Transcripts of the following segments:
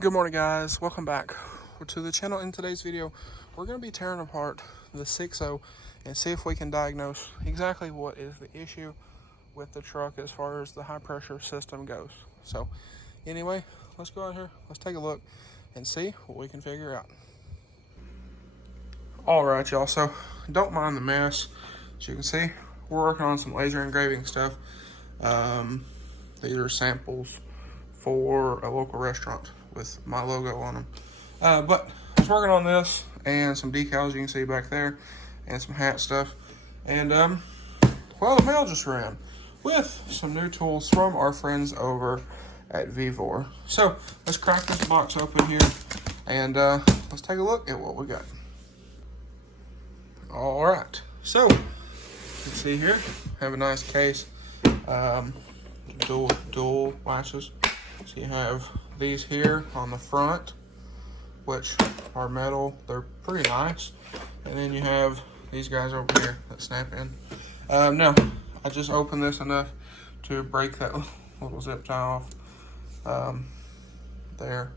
Good morning, guys. Welcome back to the channel. In today's video, we're going to be tearing apart the 6.0 and see if we can diagnose exactly what is the issue with the truck as far as the high pressure system goes. So anyway, let's go out here, let's take a look and see what we can figure out. All right, y'all, so don't mind the mess. As you can see, we're working on some laser engraving stuff. These are samples for a local restaurant with my logo on them. But I was working on this and some decals you can see back there and some hat stuff. And well, the mail just ran with some new tools from our friends over at Vivor. So let's crack this box open here and let's take a look at what we got. All right, so you can see here, have a nice case, dual latches. So you have these here on the front, which are metal. They're pretty nice. And then you have these guys over here that snap in. Now, I just opened this enough to break that little zip tie off there.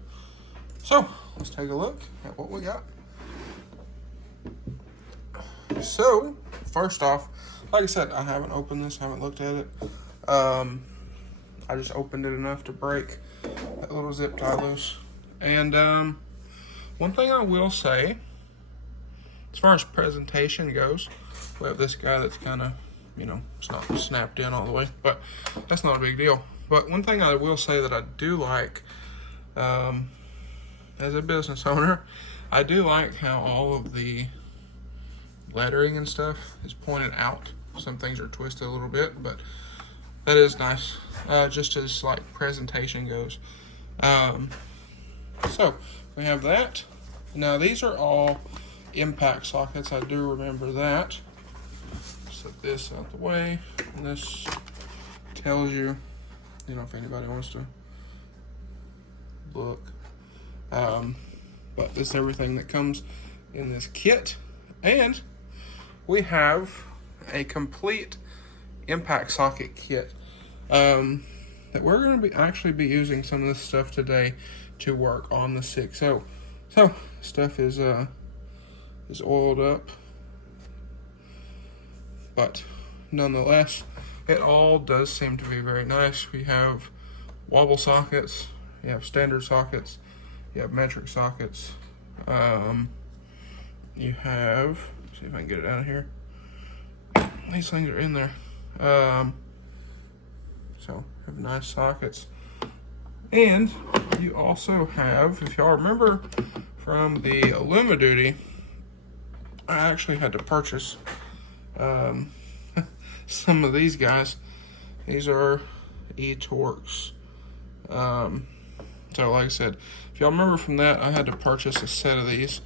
So let's take a look at what we got. So first off, like I said, I haven't opened this, haven't looked at it. I just opened it enough to break that little zip tie loose. And one thing I will say, as far as presentation goes, we have this guy that's kind of, you know, it's not snapped in all the way, but that's not a big deal. But one thing I will say that I do like, as a business owner, I do like how all of the lettering and stuff is pointed out. Some things are twisted a little bit, but that is nice, just as like presentation goes. So we have that. Now these are all impact sockets. I do remember that. Set this out the way. And this tells you, you know, if anybody wants to look. But this is everything that comes in this kit. And we have a complete impact socket kit that we're going to actually be using some of this stuff today to work on the 6.0. So stuff is oiled up, but nonetheless, it all does seem to be very nice. We have wobble sockets, you have standard sockets, you have metric sockets, you have, see if I can get it out of here. These things are in there. So have nice sockets. And you also have, if y'all remember from the Illumi-Duty, I actually had to purchase some of these guys. These are E-Torques. So like I said, if y'all remember from that, I had to purchase a set of these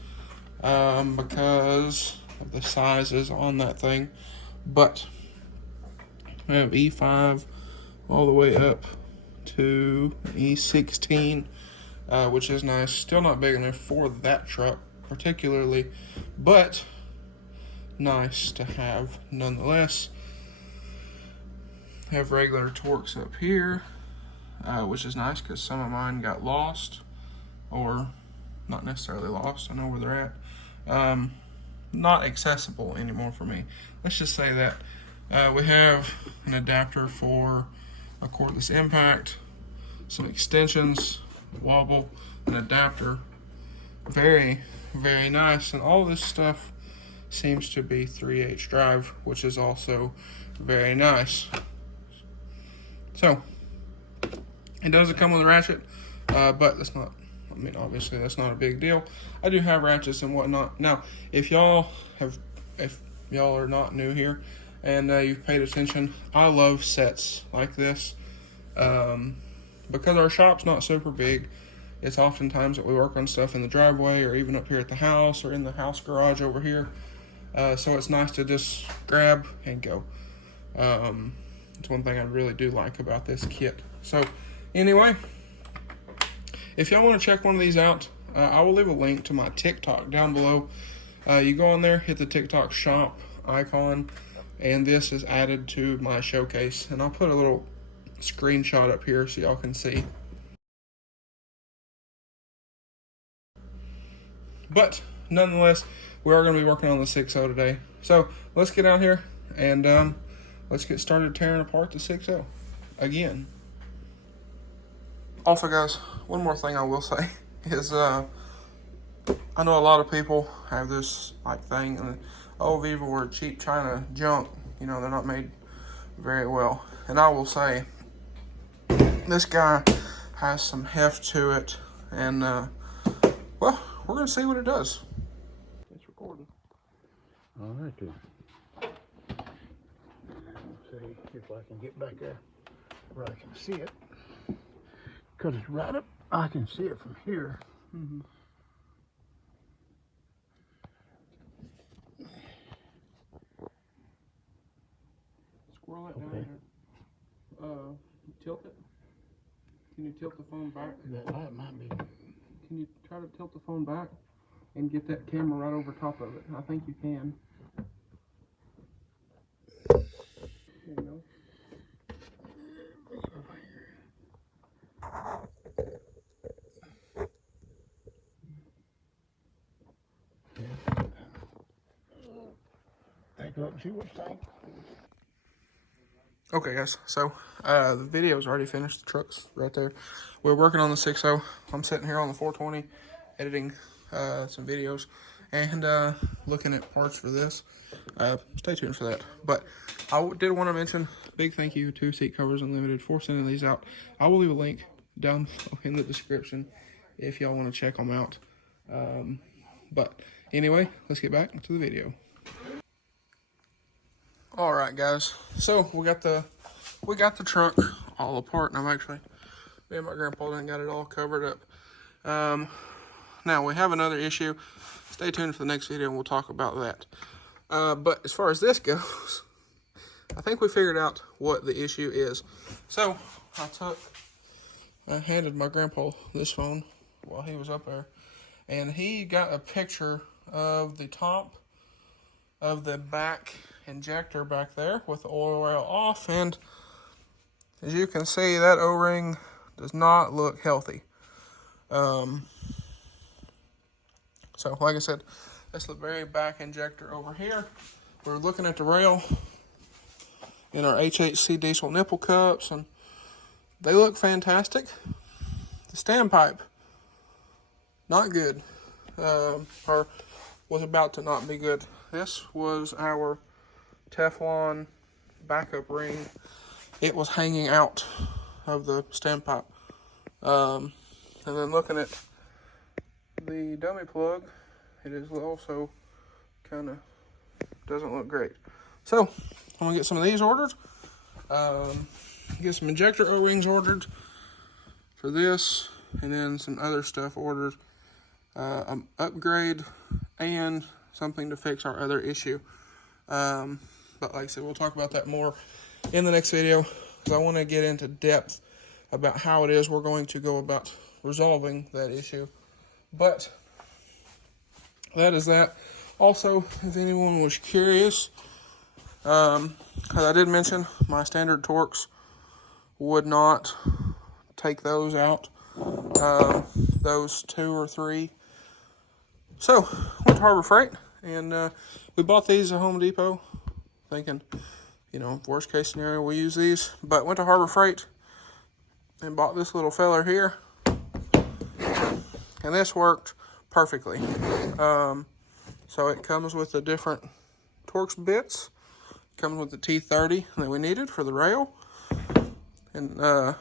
because of the sizes on that thing. But we have E5 all the way up to E16, which is nice. Still not big enough for that truck particularly, but nice to have nonetheless. Have regular Torques up here, which is nice because some of mine got lost, or not necessarily lost. I know where they're at. Not accessible anymore for me. Let's just say that. We have an adapter for a cordless impact, some extensions, wobble, an adapter. Very, very nice. And all this stuff seems to be 3H drive, which is also very nice. So it doesn't come with a ratchet, but that's not, I mean, obviously that's not a big deal. I do have ratchets and whatnot. Now, if y'all are not new here and you've paid attention, I love sets like this. Because our shop's not super big, it's oftentimes that we work on stuff in the driveway or even up here at the house or in the house garage over here. So it's nice to just grab and go. It's one thing I really do like about this kit. So anyway, if y'all want to check one of these out, I will leave a link to my TikTok down below. You go on there, hit the TikTok shop icon, and this is added to my showcase. And I'll put a little screenshot up here so y'all can see. But nonetheless, we are going to be working on the 6.0 today. So let's get out here and let's get started tearing apart the 6.0 again. Also, guys, one more thing I will say is I know a lot of people have this like thing, and oh, Viva were cheap China junk. You know, they're not made very well. And I will say, this guy has some heft to it, and well, we're gonna see what it does. It's recording. All right, then. See if I can get back there where I can see it. Because it's right up, I can see it from here. Mm-hmm. Scroll it down there. Tilt it. Can you tilt the phone back? That light might be. Can you try to tilt the phone back and get that camera right over top of it? I think you can. There you go. Take a look and see what it's saying. Okay, guys, so the video's already finished. The truck's right there. We're working on the 6.0. I'm sitting here on the 420 editing some videos and looking at parts for this. Stay tuned for that. But I did want to mention big thank you to Seat Covers Unlimited for sending these out. I will leave a link down in the description if y'all want to check them out. But anyway, let's get back to the video. All right, guys. So we got the trunk all apart, and me and my grandpa done got it all covered up. Now we have another issue. Stay tuned for the next video, and we'll talk about that. But as far as this goes, I think we figured out what the issue is. So I handed my grandpa this phone while he was up there, and he got a picture of the top of the back injector back there with the oil off, and as you can see, that O-ring does not look healthy. So like I said, that's the very back injector over here. We're looking at the rail in our HHC diesel nipple cups, and they look fantastic. The standpipe, not good, or was about to not be good. This was our Teflon backup ring. It was hanging out of the standpipe. And then looking at the dummy plug, it is also kind of doesn't look great. So I'm gonna get some of these ordered. Get some injector O-rings ordered for this, and then some other stuff ordered. Upgrade and something to fix our other issue. But like I said, we'll talk about that more in the next video, because I want to get into depth about how it is we're going to go about resolving that issue. But that is that. Also, if anyone was curious, as I did mention, my standard Torx would not take those out, those 2 or 3. So, went to Harbor Freight, and we bought these at Home Depot, thinking, you know, worst case scenario, we'll use these. But went to Harbor Freight and bought this little feller here, and this worked perfectly. So it comes with the different Torx bits, comes with the T30 that we needed for the rail, and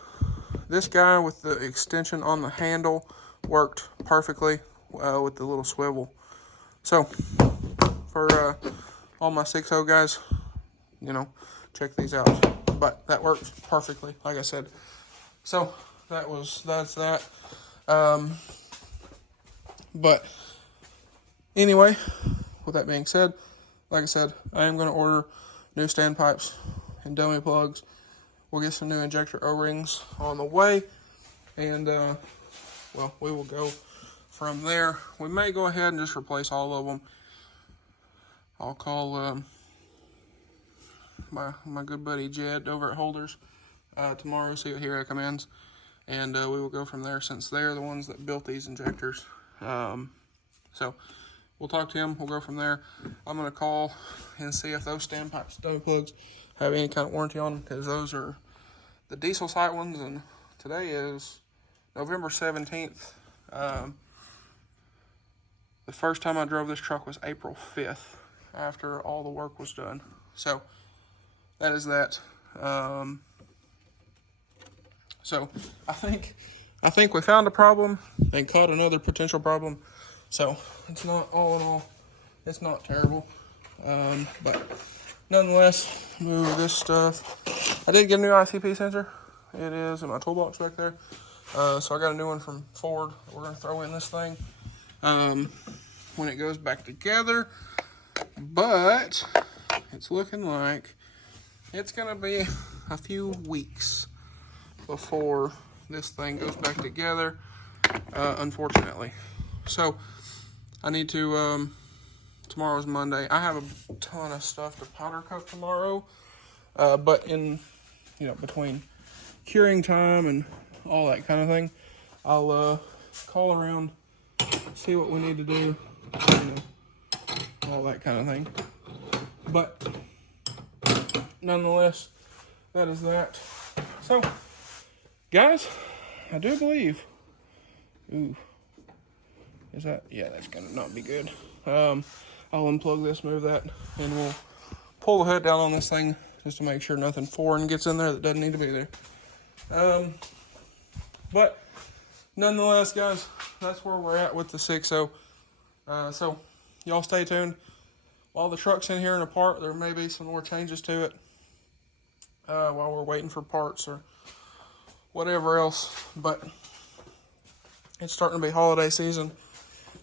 this guy with the extension on the handle worked perfectly with the little swivel. So for all my 6.0 guys, you know, check these out. But that worked perfectly, like I said. So that's that. But anyway, with that being said, like I said, I am going to order new standpipes and dummy plugs. We'll get some new injector O-rings on the way, and well, we will go from there. We may go ahead and just replace all of them. I'll call my good buddy Jed over at Holders tomorrow, see what he recommends, and we will go from there, since they're the ones that built these injectors. So we'll talk to him. We'll go from there. I'm going to call and see if those standpipe stove plugs have any kind of warranty on them, because those are the diesel site ones, and today is November 17th. The first time I drove this truck was April 5th, after all the work was done. So that is that. So I think we found a problem and caught another potential problem. So it's not, all in all, it's not terrible. But nonetheless, move this stuff. I did get a new ICP sensor. It is in my toolbox back there. So I got a new one from Ford. We're gonna throw in this thing when it goes back together. But it's looking like it's gonna be a few weeks before this thing goes back together, unfortunately. So I need to, tomorrow's Monday. I have a ton of stuff to powder coat tomorrow, but in, between curing time and all that kind of thing, I'll call around, see what we need to do, all that kind of thing. But nonetheless, that is that. So guys, I do believe, is that, yeah, that's gonna not be good. I'll unplug this, move that, and we'll pull the hood down on this thing just to make sure nothing foreign gets in there that doesn't need to be there. But nonetheless, guys, that's where we're at with the 6.0. So y'all stay tuned. While the truck's in here and apart, there may be some more changes to it while we're waiting for parts or whatever else. But it's starting to be holiday season,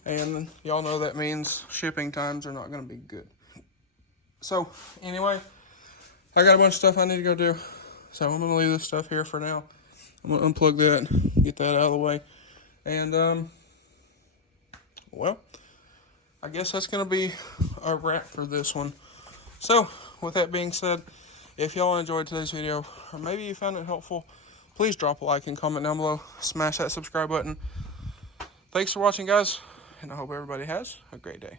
and y'all know that means shipping times are not going to be good. So anyway, I got a bunch of stuff I need to go do, so I'm going to leave this stuff here for now. I'm going to unplug that, get that out of the way, and well, I guess that's going to be a wrap for this one. So with that being said, if y'all enjoyed today's video, or maybe you found it helpful, please drop a like and comment down below. Smash that subscribe button. Thanks for watching, guys, and I hope everybody has a great day.